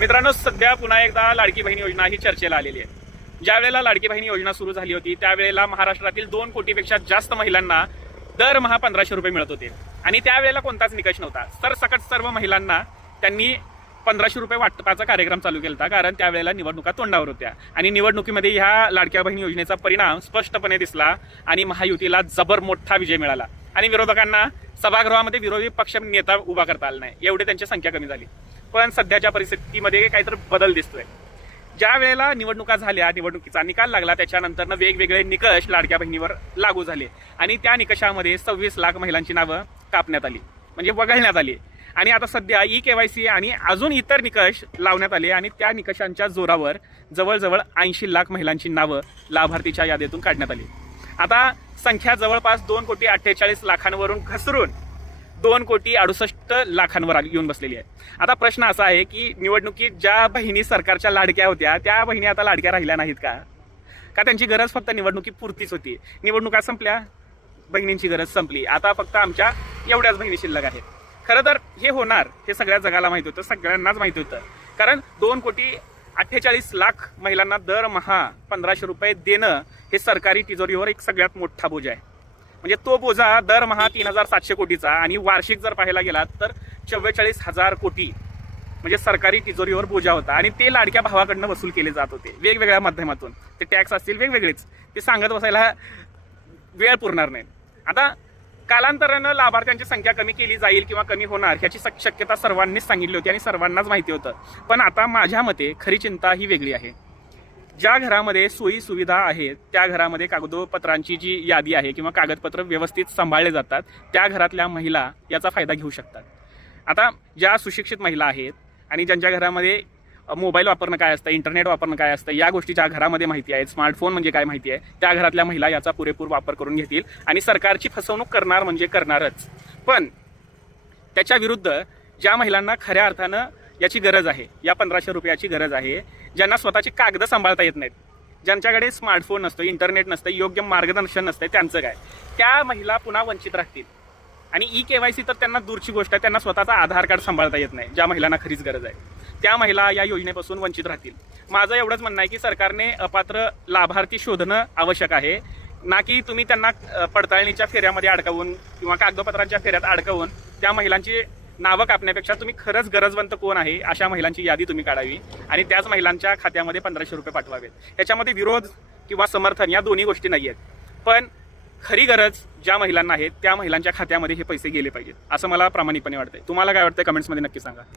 मित्रांनो, सध्या पुन्हा एकदा लाडकी बहीण योजना ही चर्चेला आलेली आहे. ज्या वेळेला लाडकी बहीण योजना सुरू झाली होती त्यावेळेला महाराष्ट्रातील 2 कोटीपेक्षा जास्त महिलांना दरमहा 1500 रुपये मिळत होते आणि त्यावेळेला कोणताच निकष नव्हता. सरसकट सर्व महिलांना त्यांनी 1500 रुपये वाटपाचा कार्यक्रम चालू केला होता, कारण त्यावेळेला निवडणुका तोंडावर होत्या आणि निवडणुकीमध्ये ह्या लाडक्या बहीण योजनेचा परिणाम स्पष्टपणे दिसला आणि महायुतीला जबर मोठा विजय मिळाला आणि विरोधकांना सभागृहामध्ये विरोधी पक्ष नेता उभा करता आला नाही, एवढी त्यांची संख्या कमी झाली. पण सध्याच्या परिस्थितीमध्ये काहीतरी बदल दिसतोय. ज्या वेळेला निवडणुका झाल्या, निवडणुकीचा निकाल लागला, त्याच्यानंतर वेगवेगळे निकष लाडक्या बहिणीवर लागू झाले आणि त्या निकषामध्ये 26 लाख महिलांची नावं कापण्यात आली, म्हणजे वगळण्यात आली. आणि आता सध्या EKYC आणि अजून इतर निकष लावण्यात आले आणि त्या निकषांच्या जोरावर जवळजवळ 80 लाख महिलांची नावं लाभार्थीच्या यादीतून काढण्यात आली. आता संख्या जवळपास 2,48,00,000 घसरून 2,68,00,000 येऊन बसलेली आहे. आता प्रश्न असा आहे की निवडणुकीत ज्या बहिणी सरकारच्या लाडक्या होत्या त्या बहिणी आता लाडक्या राहिल्या नाहीत का त्यांची गरज फक्त निवडणुकीपुरतीच होती? निवडणुका संपल्या, बहिणींची गरज संपली, आता फक्त आमच्या एवढ्याच बहिणी शिल्लक आहेत. खरं तर हे होणार हे सगळ्या जगाला माहित होतं, सगळ्यांनाच माहित होतं, कारण 2,48,00,000 महिलांना दरमहा 1500 रुपये देणं हे सरकारी तिजोरीवर एक सगळ्यात मोठा बोजा आहे. म्हणजे तो बोजा दरमहा 3,700 कोटीचा आणि वार्षिक जर पाहायला गेलात तर 44,000 कोटी म्हणजे सरकारी तिजोरीवर बोजा होता आणि ते लाडक्या भावाकडनं वसूल केले जात होते वेगवेगळ्या माध्यमातून. ते टॅक्स असतील वेगवेगळेच, ते सांगत बसायला वेळ पुरणार नाही. आता कालांतरानं लाभार्थ्यांची संख्या कमी केली जाईल किंवा कमी होणार ह्याची शक्यता सर्वांनीच सांगितली होती आणि सर्वांनाच माहिती होतं. पण आता माझ्या मते खरी चिंता ही वेगळी आहे. ज्या घरामध्ये सोयी सुविधा आहेत त्या घरामध्ये कागदोपत्रांची जी यादी आहे किंवा कागदपत्र व्यवस्थित सांभाळले जातात त्या घरातल्या महिला याचा फायदा घेऊ शकतात. आता ज्या सुशिक्षित महिला आहेत आणि ज्यांच्या घरामध्ये मोबाईल वापरणं काय असतं, इंटरनेट वापरणं काय असतं, या गोष्टी ज्या घरामध्ये माहिती आहेत, स्मार्टफोन म्हणजे काय माहिती आहे, त्या घरातल्या महिला याचा पुरेपूर वापर करून घेतील आणि सरकारची फसवणूक करणार म्हणजे करणारच. पण त्याच्या विरुद्ध ज्या महिलांना खऱ्या अर्थानं याची गरज आहे, या 1500 रुपयाची गरज आहे, ज्यांना स्वतःची कागद सांभाळता येत नाहीत, ज्यांच्याकडे स्मार्टफोन नसतो, इंटरनेट नसतं, योग्य मार्गदर्शन नसतं, त्यांचं काय, त्या महिला पुन्हा वंचित राहतील. आणि EKYC तर त्यांना दूरची गोष्ट आहे, त्यांना स्वतःचा आधार कार्ड सांभाळता येत नाही, ज्या महिलांना खरीच गरज आहे, त्या महिला या योजनेपासून वंचित राहतील. माझं एवढंच म्हणणं आहे की सरकारने अपात्र लाभार्थी शोधणं आवश्यक आहे, ना की तुम्ही त्यांना पडताळणीच्या फेऱ्यामध्ये अडकवून किंवा कागदपत्रांच्या फेऱ्यात अडकवून त्या महिलांची नावं कापण्यापेक्षा तुम्ही खरंच गरजवंत कोण आहे अशा महिलांची यादी तुम्ही काढावी आणि त्याच महिलांच्या खात्यामध्ये 1500 रुपये पाठवावेत. याच्यामध्ये विरोध किंवा समर्थन या दोन्ही गोष्टी नाही आहेत, पण खरी गरज ज्या महिलांना आहे त्या महिलांच्या खात्यामध्ये हे पैसे गेले पाहिजेत असं मला प्रामाणिकपणे वाटतंय. तुम्हाला काय वाटतंय कमेंट्समध्ये नक्की सांगा.